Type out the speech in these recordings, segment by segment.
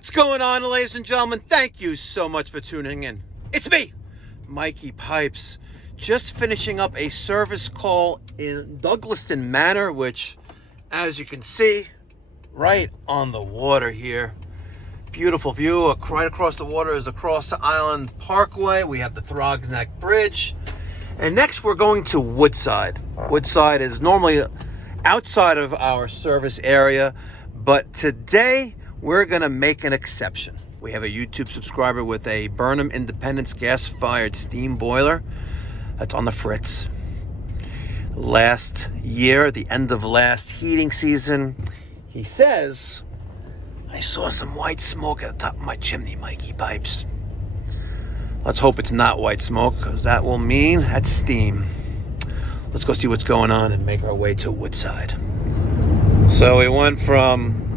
What's going on, ladies and gentlemen? Thank you so much for tuning in. It's me, Mikey Pipes, just finishing up a service call in Douglaston Manor, which, as you can see, right on the water here. Beautiful view. Right across the water is the Cross Island Parkway. We have the Throgs Neck Bridge. And next we're going to Woodside. Woodside is normally outside of our service area, but today we're gonna make an exception. We have a YouTube subscriber with a Burnham Independence gas-fired steam boiler that's on the fritz. Last year, the end of last heating season, he says, I saw some white smoke at the top of my chimney, Mikey Pipes. Let's hope it's not white smoke, because that will mean that's steam. Let's go see what's going on and make our way to Woodside. So we went from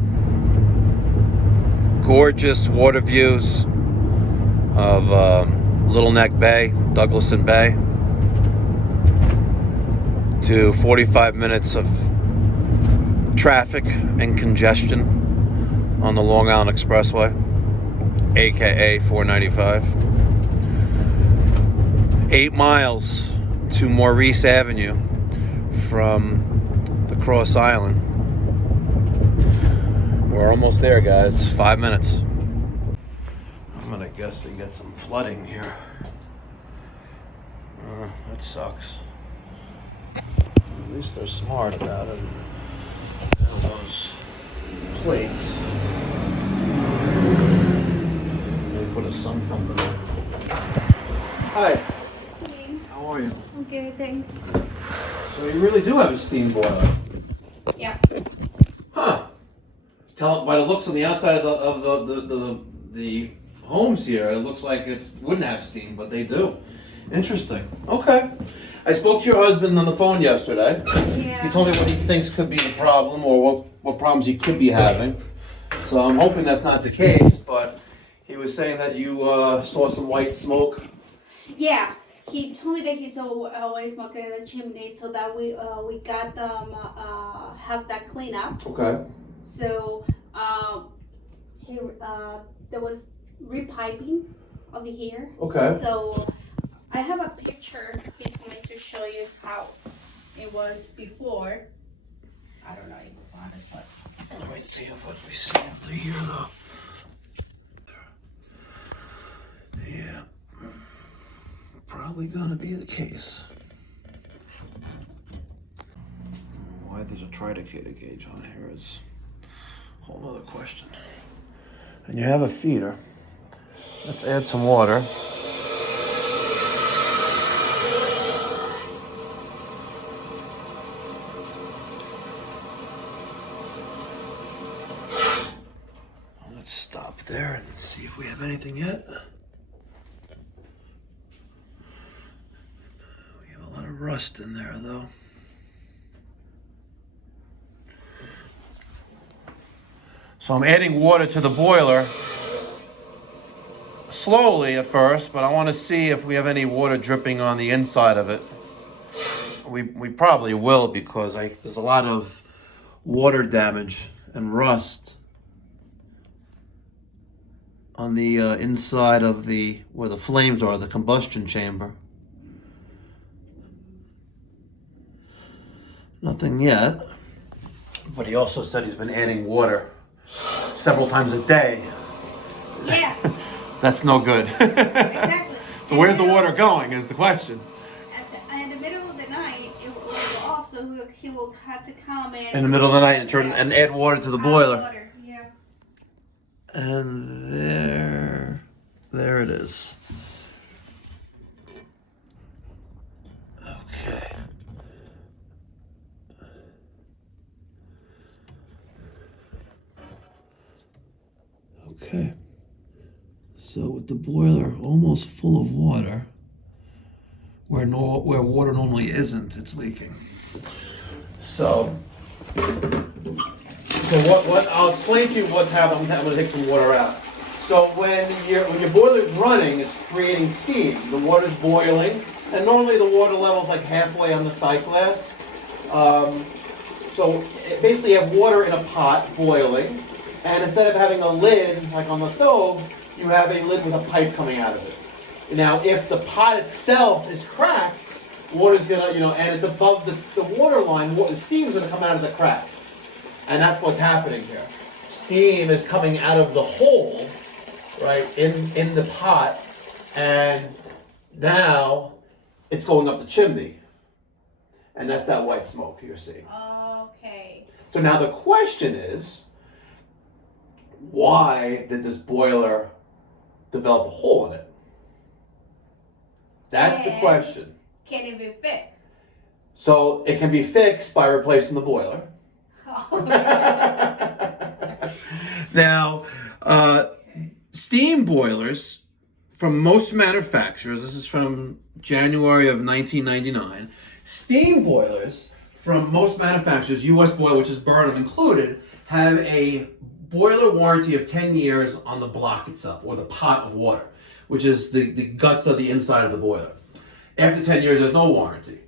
gorgeous water views of Little Neck Bay, Douglaston Bay, to 45 minutes of traffic and congestion on the Long Island Expressway, aka 495. 8 miles to Maurice Avenue from the Cross Island. We're almost there, guys. 5 minutes. I'm gonna guess and get some flooding here. That sucks. At least they're smart about it. And those plates. They put a sump pump in there. Hi. Hey. How are you? Okay, thanks. So you really do have a steam boiler? Yeah. Huh. Tell by the looks on the outside of the homes here, it looks like it wouldn't have steam, but they do. Interesting. Okay. I spoke to your husband on the phone yesterday. Yeah. He told me what he thinks could be the problem, or what problems he could be having. So I'm hoping that's not the case, but he was saying that you saw some white smoke. Yeah. He told me that he's always smoking in the chimney, so that we got them have that clean up. Okay. So there was repiping over here. Okay. So I have a picture. He told me to show you how it was before. I don't know if you want it, but Let me see what we see up here, though. Yeah. Probably gonna be the case. Why there's a tridecator gauge on here is a whole other question. And you have a feeder. Let's add some water. Let's stop there and see if we have anything yet. We have a lot of rust in there, though. So I'm adding water to the boiler slowly at first, but I want to see if we have any water dripping on the inside of it. We probably will, because there's a lot of water damage and rust on the inside of where the flames are, the combustion chamber. Nothing yet, but he also said he's been adding water several times a day. yeah. That's no good. Exactly. So where's the water going is the question. In the middle of the night, it will go off, so he will have to come In the middle of the night and add water to the boiler. Water. Yeah. And there it is. Okay. Okay. So with the boiler almost full of water, where water normally isn't, it's leaking. So what I'll explain to you what's happening. I'm going to take some water out. So when your boiler's running, it's creating steam. The water's boiling, and normally the water level's like halfway on the sight glass. So basically you have water in a pot boiling, And instead of having a lid, like on the stove, you have a lid with a pipe coming out of it. Now, if the pot itself is cracked, water's gonna, and it's above the water line, the steam's gonna come out of the crack. And that's what's happening here. Steam is coming out of the hole, right, in the pot, and now it's going up the chimney. And that's that white smoke you're seeing. Okay. So now the question is, why did this boiler develop a hole in it? That's the question. Can it be fixed? So it can be fixed by replacing the boiler. Now, steam boilers from most manufacturers, this is from January of 1999, steam boilers from most manufacturers, US Boiler, which is Burnham included, have a boiler warranty of 10 years on the block itself, or the pot of water, which is the guts of the inside of the boiler. After 10 years, there's no warranty.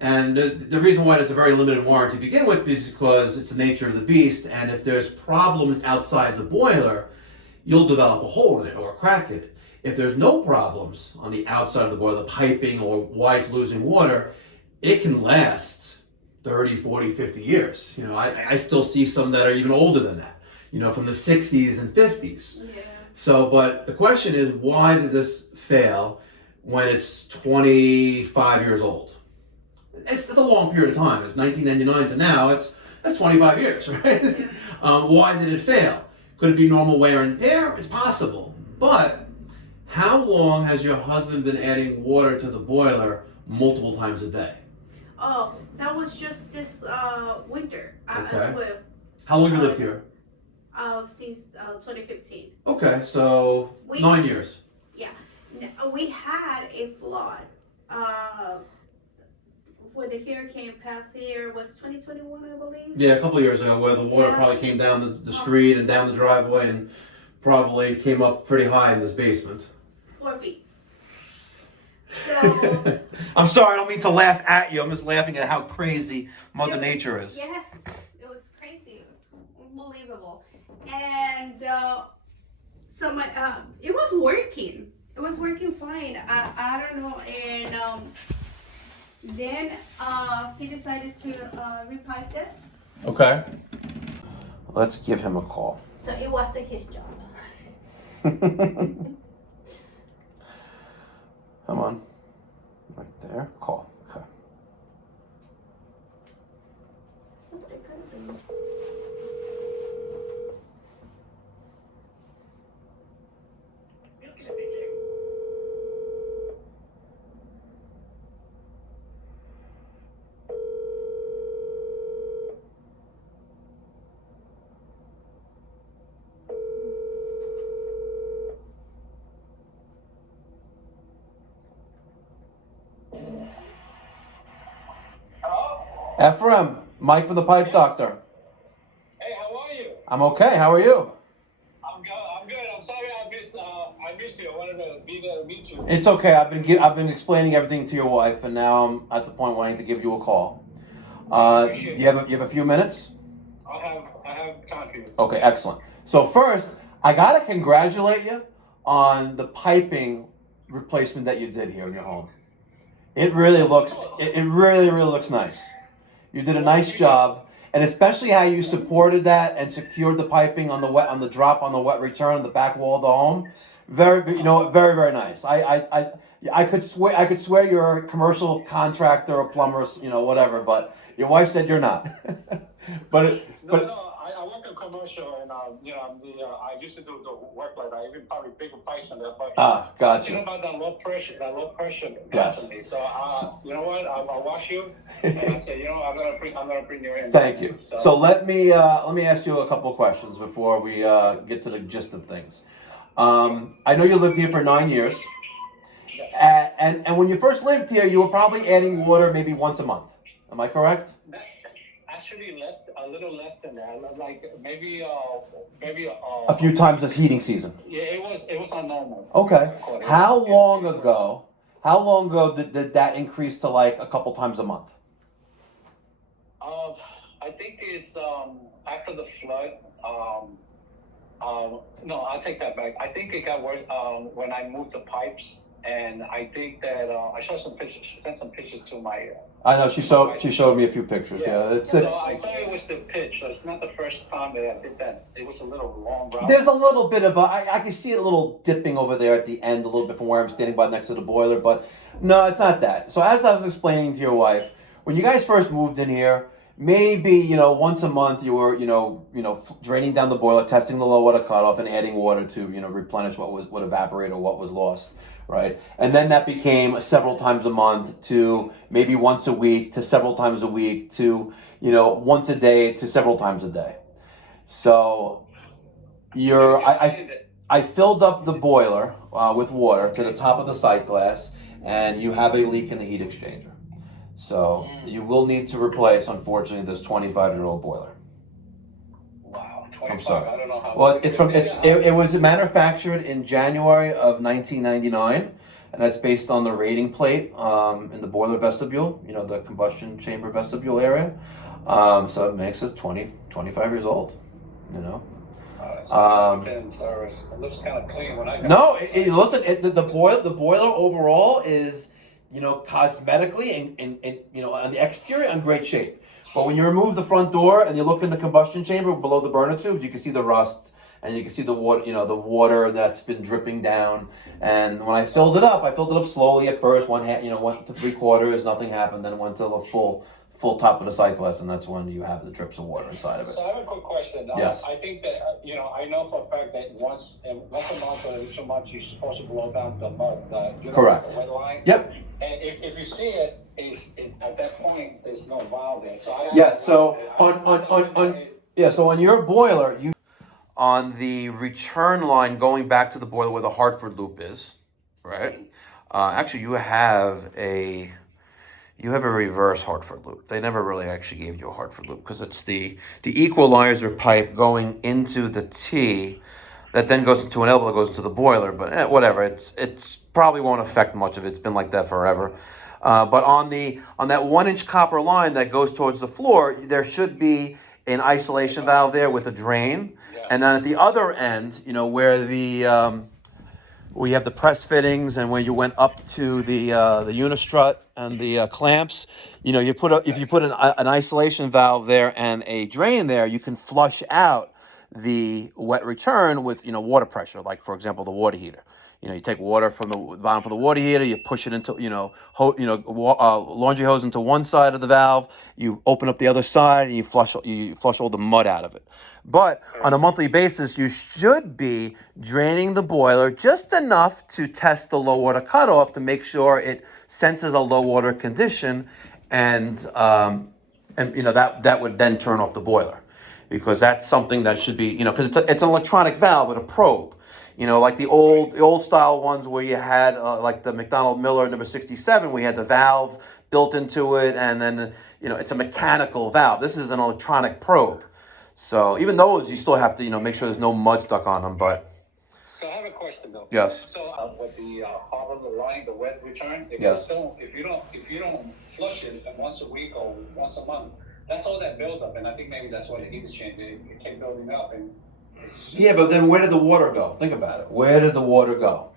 And the reason why there's a very limited warranty to begin with is because it's the nature of the beast, and if there's problems outside the boiler, you'll develop a hole in it or a crack in it. If there's no problems on the outside of the boiler, the piping or why it's losing water, it can last 30, 40, 50 years. I still see some that are even older than that, from the 60s and 50s. Yeah. So, but the question is, why did this fail when it's 25 years old? It's a long period of time. It's 1999 to now. That's 25 years, right? Why did it fail? Could it be normal wear and tear? It's possible. But how long has your husband been adding water to the boiler multiple times a day? Oh, that was just this winter. Okay. How long have you lived here? Since 2015. Okay, so 9 years. Yeah. We had a flood. When the hurricane passed here was 2021, I believe. Yeah, a couple of years ago, where the water probably came down the street and down the driveway and probably came up pretty high in this basement. 4 feet. So. I'm sorry, I don't mean to laugh at you. I'm just laughing at how crazy Mother Nature is. Yes, it was crazy, unbelievable, and so my it was working. It was working fine. I don't know, and then he decided to repipe this. Okay. Let's give him a call. So it wasn't his job. Come on. Right there. Call. Okay. Ephraim, Mike from the Pipe Doctor. Hey, how are you? I'm okay. How are you? I'm good. I'm sorry I missed you. I wanted to be there to meet you. It's okay. I've been explaining everything to your wife, and now I'm at the point wanting to give you a call. You have a few minutes? I have time for you. Okay, excellent. So first, I gotta congratulate you on the piping replacement that you did here in your home. It really looks. It really looks nice. You did a nice job, and especially how you supported that and secured the piping on the wet return on the back wall of the home. Very nice. I could swear you're a commercial contractor or plumber, whatever. But your wife said you're not. No, I work in commercial, and I used to do the work like that. Even probably bigger price than that. But gotcha. You know about that low pressure. Yes. Me. So you know what? I'll wash you, and I said, I'm gonna bring you in. Thank you. So let me ask you a couple of questions before we get to the gist of things. I know you lived here for 9 years, and when you first lived here, you were probably adding water maybe once a month. Am I correct? Actually, a little less than that. Like maybe a few times this heating season. Yeah, it was on normal. Okay. How long ago did that increase to like a couple times a month? I think it's after the flood. No, I'll take that back. I think it got worse when I moved the pipes, and I think that I saw some pictures. She sent some pictures to my. I know she showed me a few pictures. Yeah, it's So I thought it was the pitch. So it's not the first time that I did that. It was a little long route. There's a little bit of I can see it a little dipping over there at the end, a little bit from where I'm standing by next to the boiler, but no, it's not that. So as I was explaining to your wife, when you guys first moved in here, maybe once a month you were draining down the boiler, testing the low water cutoff, and adding water to replenish what evaporated or what was lost, right? And then that became several times a month to maybe once a week to several times a week to once a day to several times a day. So I filled up the boiler with water to the top of the sight glass, and you have a leak in the heat exchanger. So you will need to replace, unfortunately, this 25-year-old boiler. Wow, 25. I'm sorry. I don't know how. Well, it was manufactured in January of 1999, and that's based on the rating plate in the boiler vestibule, the combustion chamber vestibule area. So it makes it 25 years old. It looks kind of clean when I got No, listen. The boiler overall is cosmetically and on the exterior in great shape. But when you remove the front door and you look in the combustion chamber below the burner tubes, you can see the rust and you can see the water. The water that's been dripping down. And when I filled it up slowly at first. Went to 3/4, nothing happened. Then it went to the full top of the sight glass, and that's when you have the drips of water inside of it. So I have a quick question. Yes. I think that I know for a fact that once a month or every 2 months you're supposed to blow down the mud. Correct. The wet line. Yep. And if you see it, at that point there's no valve there. So So on your boiler, on the return line going back to the boiler where the Hartford loop is, right? Actually, you have a reverse Hartford loop. They never really actually gave you a Hartford loop because it's the equalizer pipe going into the T that then goes into an elbow that goes into the boiler. But whatever, it's probably won't affect much of it. It's been like that forever. But on that 1-inch copper line that goes towards the floor, there should be an isolation valve there with a drain. Yeah. And then at the other end, where we have the press fittings and where you went up to the unistrut and the clamps, if you put an isolation valve there and a drain there, you can flush out the wet return with water pressure, like for example the water heater. You take water from the bottom of the water heater, you push it into laundry hose into one side of the valve, you open up the other side, and you flush all the mud out of it. But on a monthly basis, you should be draining the boiler just enough to test the low water cutoff to make sure it senses a low water condition, and that would then turn off the boiler, because that's something that should be because it's an electronic valve with a probe. Like the old style ones where you had like the McDonald Miller number 67, we had the valve built into it, and then it's a mechanical valve. This is an electronic probe. So even those, you still have to make sure there's no mud stuck on them. But so I have a question though. Yes. So with the bottom of the line, the wet return, if you don't flush it once a week or once a month, that's all that buildup, and I think maybe that's why the heat is changing. It kept building up and. Yeah, but then where did the water go? Think about it. Where did the water go?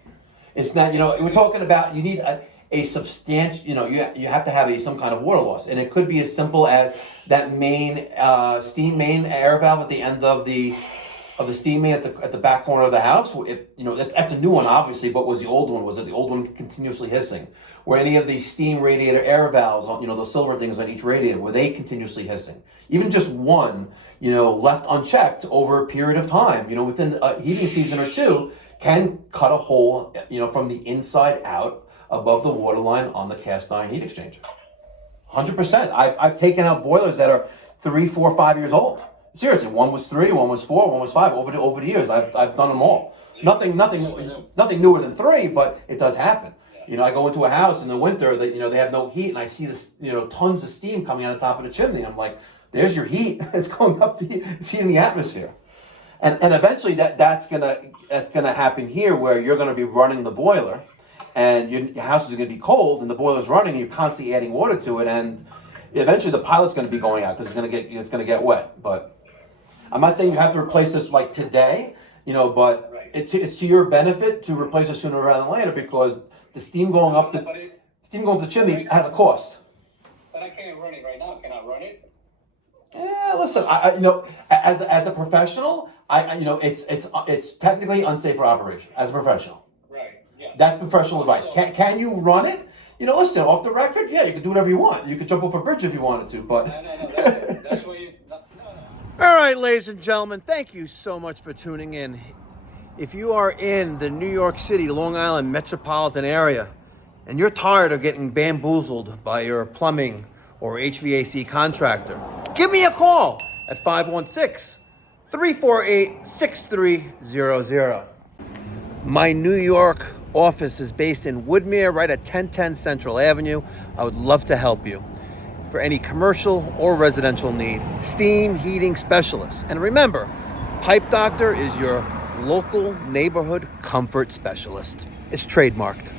It's not, we're talking about you need a substantial, you have to have some kind of water loss. And it could be as simple as that main steam main air valve at the end of the steam main at the back corner of the house. That's a new one, obviously, but was the old one? Was it the old one continuously hissing? Were any of these steam radiator air valves, those silver things on each radiator, were they continuously hissing? Even just one, left unchecked over a period of time, within a heating season or two, can cut a hole, from the inside out above the water line on the cast iron heat exchanger. 100%. I've taken out boilers that are 3, 4, 5 years old. Seriously, one was 3, one was 4, one was 5. Over the years, I've done them all. Nothing newer than 3, but it does happen. I go into a house in the winter that they have no heat, and I see this tons of steam coming out of the top of the chimney. I'm like, there's your heat. It's going up. It's heating the atmosphere, and eventually that's gonna happen here, where you're gonna be running the boiler, and your house is gonna be cold, and the boiler's running, and you're constantly adding water to it, and eventually the pilot's gonna be going out because it's gonna get wet. But I'm not saying you have to replace this like today. But Right. it's to your benefit to replace it sooner rather than later, because the steam going up the chimney has a cost. But I can't run it right now. Can I run it? Yeah, listen, as a professional, it's technically unsafe for operation as a professional. Right. Yes. That's professional advice. Can you run it? Listen, off the record, yeah, you can do whatever you want. You could jump off a bridge if you wanted to, but. No. That's what you. No. All right, ladies and gentlemen, thank you so much for tuning in. If you are in the New York City, Long Island metropolitan area, and you're tired of getting bamboozled by your plumbing or HVAC contractor, give me a call at 516-348-6300. My New York office is based in Woodmere, right at 1010 Central Avenue. I would love to help you for any commercial or residential need. Steam heating specialist. And remember, Pipe Doctor is your local neighborhood comfort specialist. It's trademarked.